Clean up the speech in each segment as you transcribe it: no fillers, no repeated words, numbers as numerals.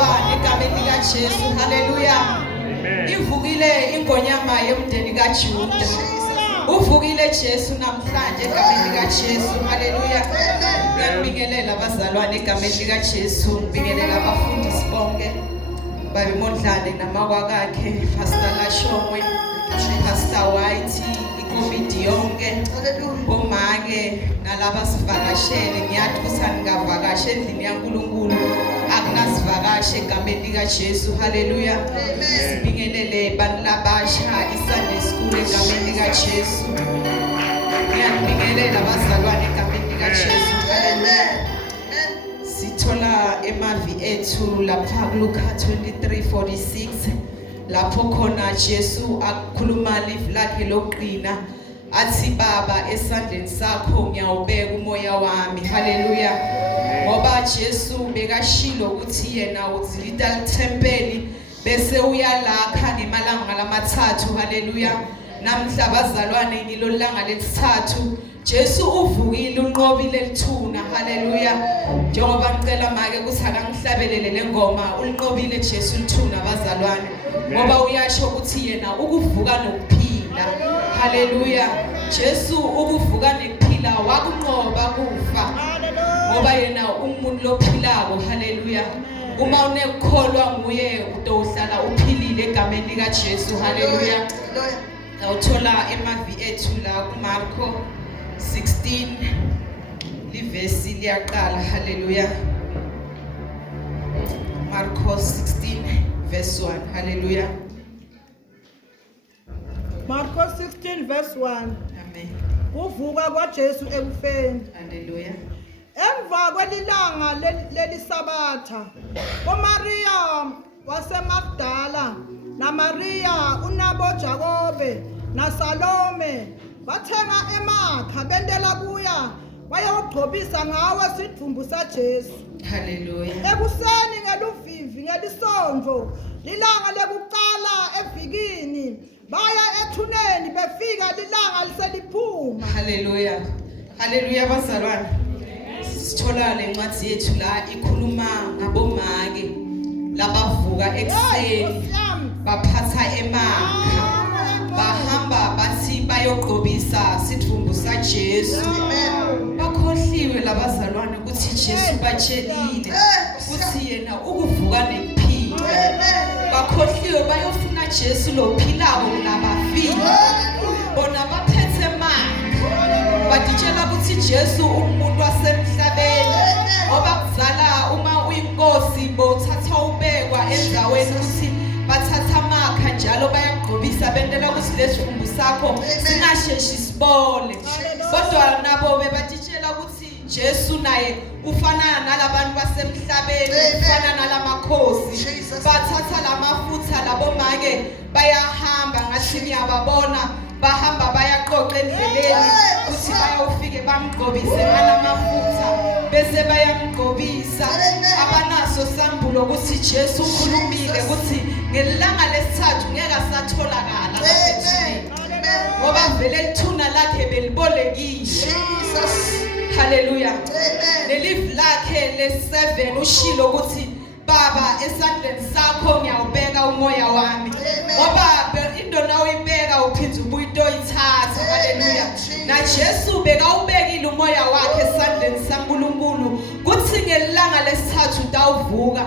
bazalwane egameni likaJesu. Haleluya. Ivukile ingonyama yomndeni kaJuda. Uvukile Jesu namhlanje egameni likaJesu. Haleluya. Ngiyabingelela abazalwane egameni likaJesu. Ngibingelela abafundisi bonke. Babe Mondlane namakwakhe, Pastor Lashomwe, Pastor White, ikomiti yonke, omake nalaba sivakashele. Ngiyathusa ngavakashe endlini yaNkulunkulu. Akunasivakashe egameni likaJesu. Haleluya. Sibingelele banilabasha iSunday School egameni likaJesu. Ngiyabingelela abazalwane egameni likaJesu. Haleluya. Sithola emavi ethu lapha kuLuka 23:46 lapho khona Jesu akukhuluma live lakhe loqina athi baba esandleni sakho ngiyawubeka umoya wami. Haleluya. Ngoba Jesu bekashilo ukuthi yena uzilita lithempeli bese uyalakha ngemalanga lamathathu. Haleluya. Namhla bazalwane ngilolanga lesithathu Jesu uvukile unqobile lithuna. Haleluya. Njengoba ngicela make ukuthi akangihlabelele lengoma ulinqobile Jesu lithuna bazalwane ngoba uyasho ukuthi yena ukuvuka nokuphila. Haleluya. Jesu ukuvuka nokuphila wakunqoba kufa ngoba yena umuntu lophilako. Haleluya. Uma unekukholwa nguye utohlala uphilile egameni likaJesu. Haleluya. Awuthola emavi ethu la kuMarko 16 livesi liyaqala. Haleluya. Marko 16 verse 1. Haleluya. Marko 16 verse 1. Amen. Kuvuka kwaJesu ekufeni. Haleluya. Emva kwelilanga lelisabatha, uMaria waseMagdala naMaria unabo Jakobe naSalome bathenga emakha bendela kuya bayogqobisa ngawo sidumbu saJesu. Haleluya. Ekuseni ngeluvivi ngelisonto lilanga lokuqala evikini baya ethuneni befika lilanga liseliphuma. Haleluya. Haleluya bazalwane. Sithola lencwadi yethu la ikhuluma ngabomake labavuka ekuseni baphatha emakha bahamba bathi bayogqobisa sidumbu saJesu. Bakhohliwe labazalwane ukuthi Jesu batshelile ukuthi yena ukuvuka nekuphila. Bakhohliwe bayofuna Jesu lophilako labafile. Bona baphethe emakha baditshela ukuthi Jesu umuntu wasemhlabeni ngoba kuzala uma uyinkosi bothatha ubekwa endaweni ukuthi bathatha amakha njalo bayagqobisa bendela ukuthi lesifumbu sakho singasheshi sibole. Kodwa nabo bebatitshela ukuthi Jesu naye ufana nalabantu basemhlabeni, ufana nalamakhosi. Bathatha lamafutha labomake bayahamba ngathi ngiyababona bahamba bayaqoqa endleleni ukuthi bayofike bamgqobise ngalamafutha bese bayamgqobisa. Abanaso sambulo ukuthi Jesu ukhulumile ukuthi ngelanga lesithathu ngeke asatholakala ngoba vele lithuna lakhe belibolekile. Haleluya. Lelive lakhe le7 ushilo ukuthi baba esandleni sakho ngiyawubeka umoya wami ngoba into nawo ibeka uphinda ubuyitoyithatha. Haleluya. Na Jesu bekawubekile umoya wakhe esandleni saNkulunkulu kuthi ngelanga lesithathu utawuvuka.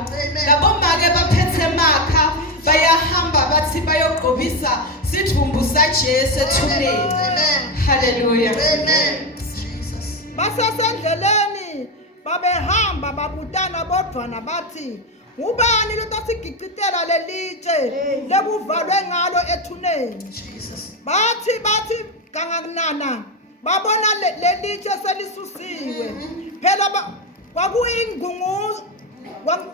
Labomake baphethe emakha bayahamba bathi bayogqobisa sidumbu saJesu ethuneni. Haleluya. Basasendleleni babehamba babutana bodwana bathi ubani lo tasigicitela lelitshe lebuvalwe ngalo ethuneni. Bathi kanganana babona lelitshe selisusiwe phela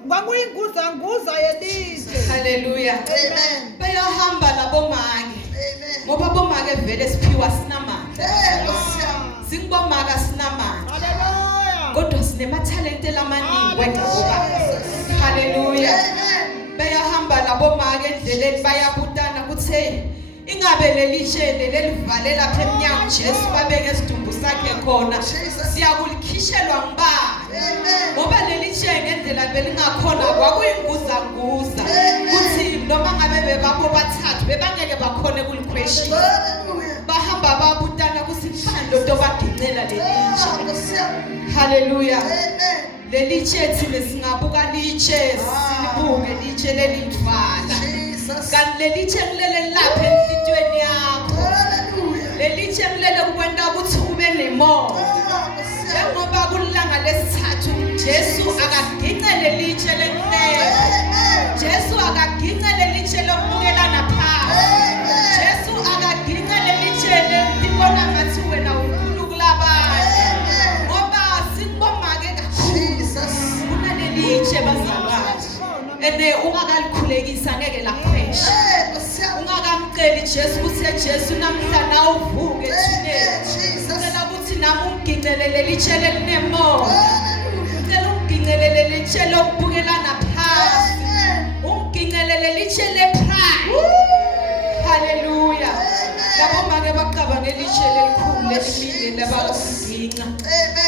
kwakuyinguzanguza yelitshe. Haleluya. Amen. Bayahamba labomake ngoba bomake vele siphiwa sinamandla. Singibomaka sinamandla. Haleluya. Kodwa sinemathalente lamaningi wena ngoba. Haleluya. Bayahamba labomake endleleni bayabutana kuthi ingabe lelitshe lelivale lapha eminyango Jesu babeke isidumbu sakhe khona siyakulikhishelwa ngibani ngoba lelitshe ngendlela belingakhona kwakuyinguza fresh bahamba babutana kusifando tobagincela lelitshe haleluya lelitshe thina singabuka litshe silibuke litshe lelidvala kanti lelitshe kulele lapha enhlitweni yakho lelitshe kulele kukwenta ukuthi ube nemoya njengoba kulanga lesithathu Jesu akagincele litshe lenene Jesu akagincele litshe lokubukelana phansi Jesu akagincele litshe lentibona ngathi wena unkulu kulabanye ngoba sikubonga ke kakhulu kunalelitshe bazalwane ene ungakalikhulekisa ngeke lakhwesha ungakamceli Jesu kuthi Jesu namhlanje uvuke thine ngicela ukuthi nami ungicingelele litshe lelinemoya ngicela ungicingelele litshe lokubukelana phansi ungicingelele litshe lepride haleluya ngaboma ke baqabanga litshe lelikhulu lelimile labakusinga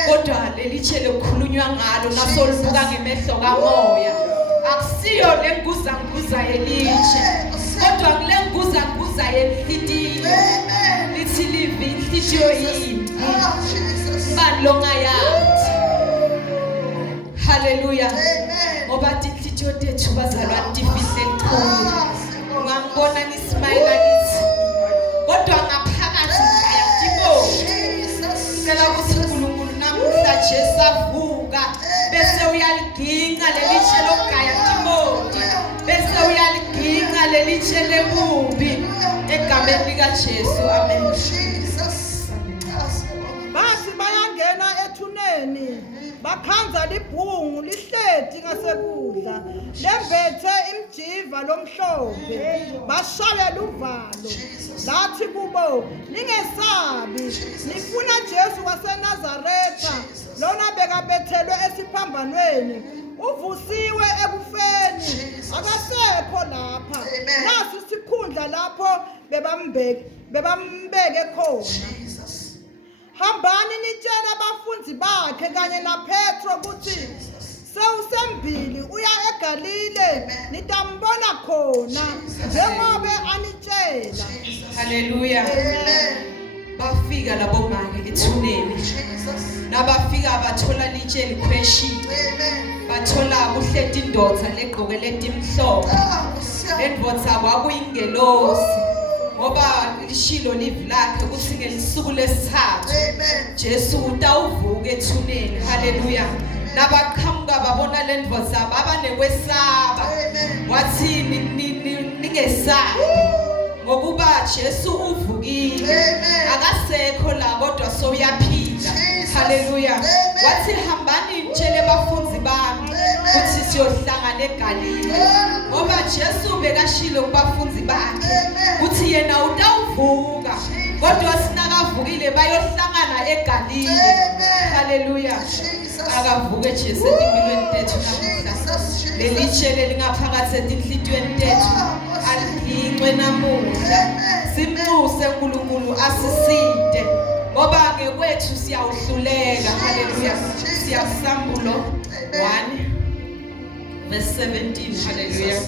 kodwa lelitshe lokukhulunywa ngalo naso libuka ngemehlo kamoya akusiyo lenguzanguza yelitshe kodwa kule nguzanguza yenhlitiyo lithi live inhlitiyo yini bani longayathi haleluya ngoba inhlitiyo tethu bazalwane tifihle likhulu ungangibona ngismayila ngithi kodwa ngaphakathi ngiyadibona ngicela ukuthi uNkulunkulu namhlanje savuka bese uyaliginqa lelitshe lokugaya timoti bese uyaliginqa lelitshe lebubi egameni lika Jesu amen bathi bayangena ethuneni bakhanza libhungu lihleti ngasekudla lembethe imjiva lomhlophe bashaya uvalo lathi kubo ningesabi nifuna Jesu waseNazaretha lona bekabethelwe esiphambanweni uvusiwe ekufeni akasekho lapha nasi sikhundla lapho bebambeke khona hambani nitshela abafundi bakhe kanye naPetro ukuthi sewusembili uya eGalile nitambona khona njengoba anitshela haleluya bafika labo manje ethuneni nabafika bathola litshe likhweshile bathola kuhleti indoda legqokele timhlophe lendvodza kwakuyingelosi ngoba lishilo livi lakhe ukuthi ngelisuku lesithathu Jesu utawuvuka ethuneni haleluya nabaqhamuka babona lendvodza baba nekwesaba wathi ningesabi ngokuba Jesu uvukile akasekho la kodwa soyaphila haleluya wathi hambani nitshele bafunzi bami ukuthi siyohlangana eGalile ngoba Jesu bekashilo kubafunzi bakhe uthi yena utawuvuka kodwa sinakavukile bayohlangana eGalile haleluya akavuke Jesu empilweni tethu namuhla lelitshe lelingaphakathi ezinhlitweni tethu aliginqwe namuhla simnxuse uNkulunkulu asisinde ngoba ngekwethu siyawuhluleka haleluya siyasambulo 1 verse 17 haleluya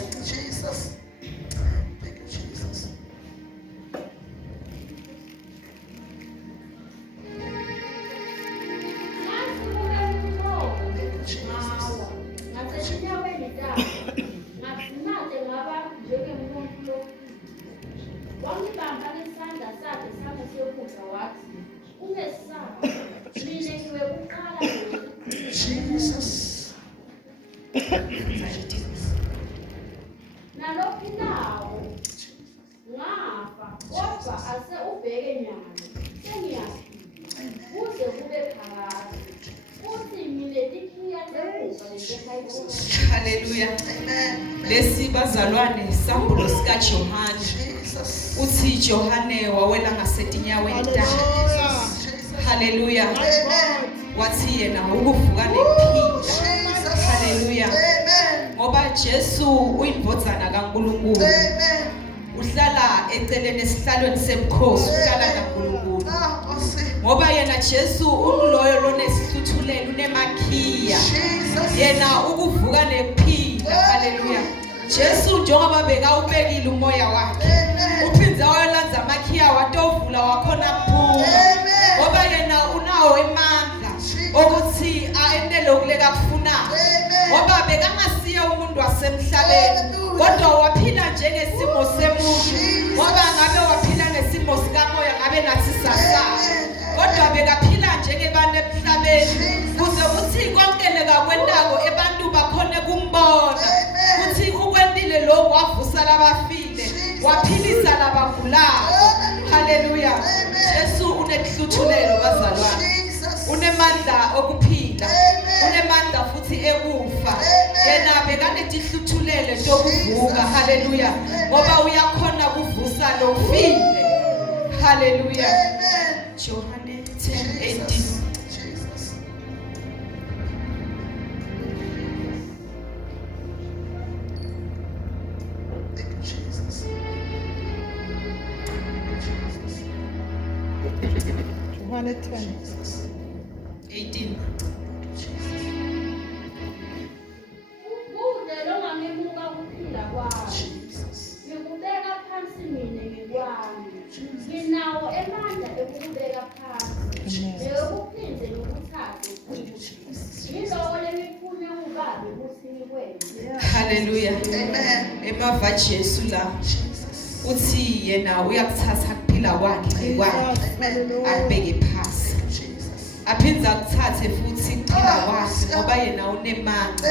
nalopinawo ngafa kodwa ase ubheke nyalo sengiyaphila kuze kube phakade uthi mina tikhiya lekufa lesekhayibona haleluya lesi bazalwane isambulo sika Johane uthi Johane wawela ngasetinyaweni takhe haleluya wathi yena ukuvuka nephila haleluya ngoba Jesu uyindodzana kaNkulunkulu uhlala eceleni esihlalweni semkhosi uhlala kaNkulunkulu ngoba yena Jesu umloyo lonesihluthulelo unemakhiya yena ukuvuka nephila haleluya Jesu njengoba bekawubekile umoya wakhe uphinda wayolanza amakhiya wathiya watovula wakhona kuphuma ngoba yena unawo emandla ukuthi aendele ukuleka kufunayo ngoba bekangasiye umuntu wasemhlabeni kodwa waphila njengesimo semuntu ngoba ngabe waphila nesimo sikamoya ngabe nathi sasala kodwa bekaphila njengebane emhlabeni kuze kuthi konkeleka kwentako ebantu bakhone kumbona kuthi ukwentile lo wavusa labafile waphilisa labagulayo. Haleluya. Jesu unekuhluthulelo bazalwane, unemandla okuphila, unemandla futhi ekufa. Yena bekanetihluthulele tokuvuka. Haleluya. Ngoba uyakhona kuvusa lofile. Haleluya. Johane 10:18. Johane 10. 18. Kude longangibuka ukuphila kwami. Ngikubeka phansi mina ngikwami. Nginawo emandla ekukubeka phansi. Ngikuphinde ngikuthathe futhi. Yiloko lemiphumela kubabi ukuthi ngikwenze. Haleluya. Emava Jesu la uthi yena uyakuthatha kuphila kwakhe akubeke phasi. Aphinda akuthathe futhi kuphila kwakhe ngoba yena unemandla.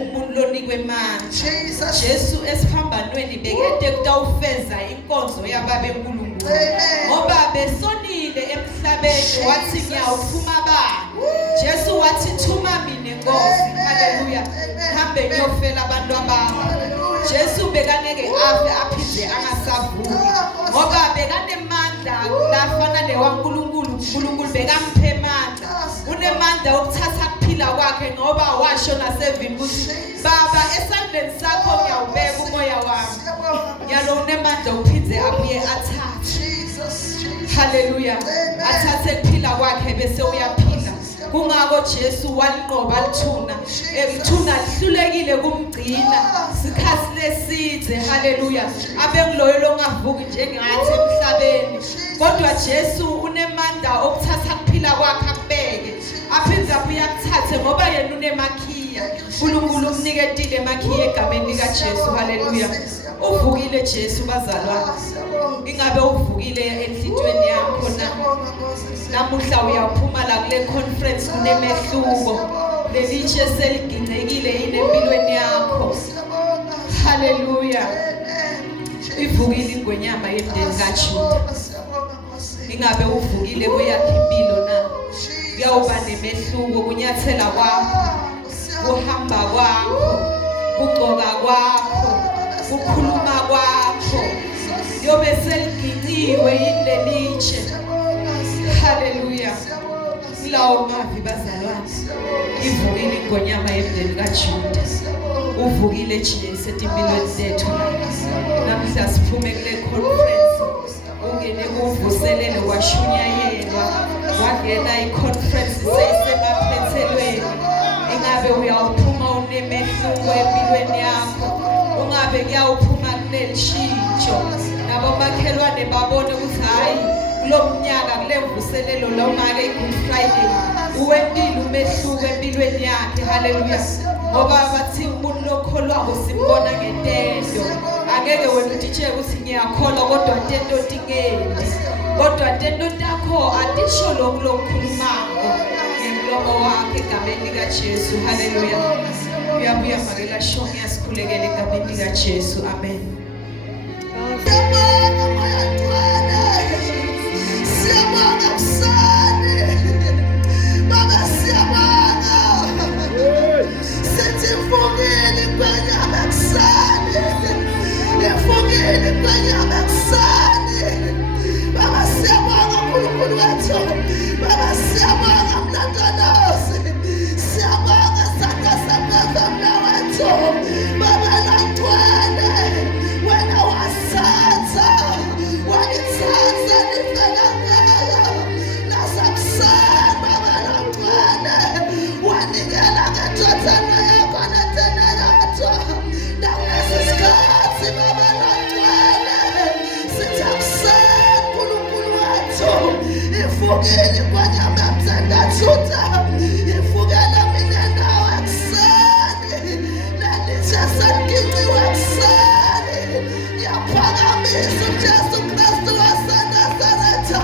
Umuntu lonikwe amandla. Jesu esiphambanweni bekade kutawufeza inkonzo yababe uNkulunkulu. Ngoba besonile emhlabeni wathi ngiyawuphuma bani. Jesu wathi thuma mina Nkosi. Haleluya. Hambe ngiyofela abantu abami. Jesu bekaneke afe aphinde angasavuki ngoba bekanemandla lafana newaNkulunkulu. uNkulunkulu bekamphe amandla, unemandla okuthatha kuphila kwakhe ngoba washo nasevini ukuthi Baba esandleni sakho ngiyawubeka umoya wami. Yalo unemandla ukuphinde abuye athathe. Haleluya. Athathe kuphila kwakhe bese uyaphila. Kungako Jesu waliqoba lithuna. Elithuna lihlulekile kumgcina sikhathi leside. Haleluya. Abengiloyo longavuki njengathi emhlabeni. Kodwa Jesu unemandla okuthatha kuphila kwakhe akubeke. Aphinde abuye akuthathe ngoba yena unemakhiya. uNkulunkulu umniketile emakhiya egameni lika Jesu. Haleluya. Uvukile Jesu bazalwane. Ingabe uvukile enhlitweni yakho na? Namuhla uyaphuma la kule conference kunemehluko. Lelitshe seligingekile inempilweni yakho. Haleluya. Ivukile ingwenyama yemndeni kaJuda. Ingabe uvukile kweyakhe impilo na? Kuyawuba nemehluko kunyathela kwakho, kuhamba kwakho, kugcoka kwakho, ukukhuluma kwakho. Yobe seligiciwe yilelitshe. Haleluya. Lawo mavi bazalwane. Ivukile ingonyama yemndeni kaJuda. Uvukile Jesu empilweni zethu. Namhla siphume kule conference. Ungene kuvuselele washunyayelwa. Wangena iconference seyisemaphethelweni. Ingabe uyawuphuma unemehluko empilweni yakho. Ungabe kuyawuphuma kunelishintsho. Nabo makhelwane babone ukuthi hayi kulomnyaka kule mvuselelo lomake iGood Friday uwentile umehluko empilweni yakhe. Haleluya. Ngoba bathi umuntu lokholwako simbona ngentendo. Angeke wena utitshe ukuthi ngiyakholwa kodwa intento tingeni. Kodwa intento takho atisho lokukhulumako ngemlomo wakhe egameni lika Jesu. Haleluya. Uyabuya makela shonke yasikhulekele egameni lika Jesu. Amen. Siyabonga kusane Baba, siyabonga sithi mfungile kwenyama kusane, mfungile kwenyama kusane. Baba, siyabonga uNkulunkulu wethu. Baba, siyabonga mlantonozi, siyabonga santa sapeza mnawethu. Baba, langcwele wena wasatha Ifukile kwanyama msandathuta. Ifukela mina nawe ekuseni. Nanithi asanginqiwe ekuseni. Ngiyaphakamisa uJesu Kristu waseNazaretha.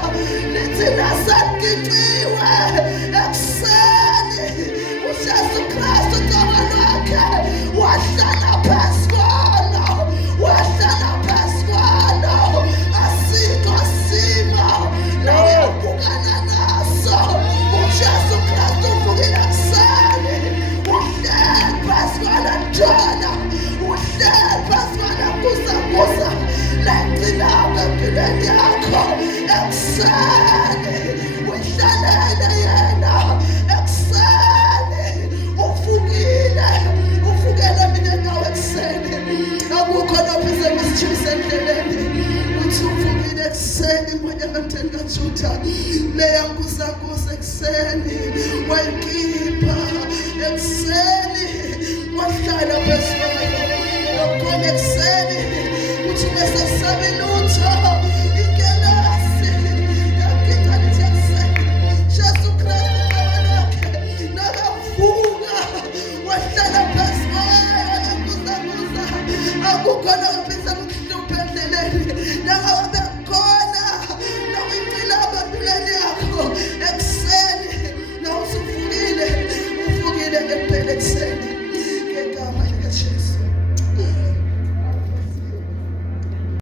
Nithi nasanginqiwe ekuseni. uJesu Kristu uqobo lwakhe wahlala phezu kwalo. Wahlala phezu kwalo. Asikho simo la uyabhekana naso. uJesu Kristu uvukile ekuseni. Uhleli phezu kwalo ntwana. Uhleli phezu kwalo kuza. Lengcinayo empilweni yakho ekuseni. Uhlalele yena ekuseni. Uvukele mina nawe ekuseni. Akukho nophize misitshisa endleleni. Uthi uvukile ekuseni kwanyama mthengajuta. Leya nkusankusa ekuseni. Wayikhipha ekuseni. Wahlala phezu kwalo. Ukhona ekuseni. Uthi ungasasabi lutho.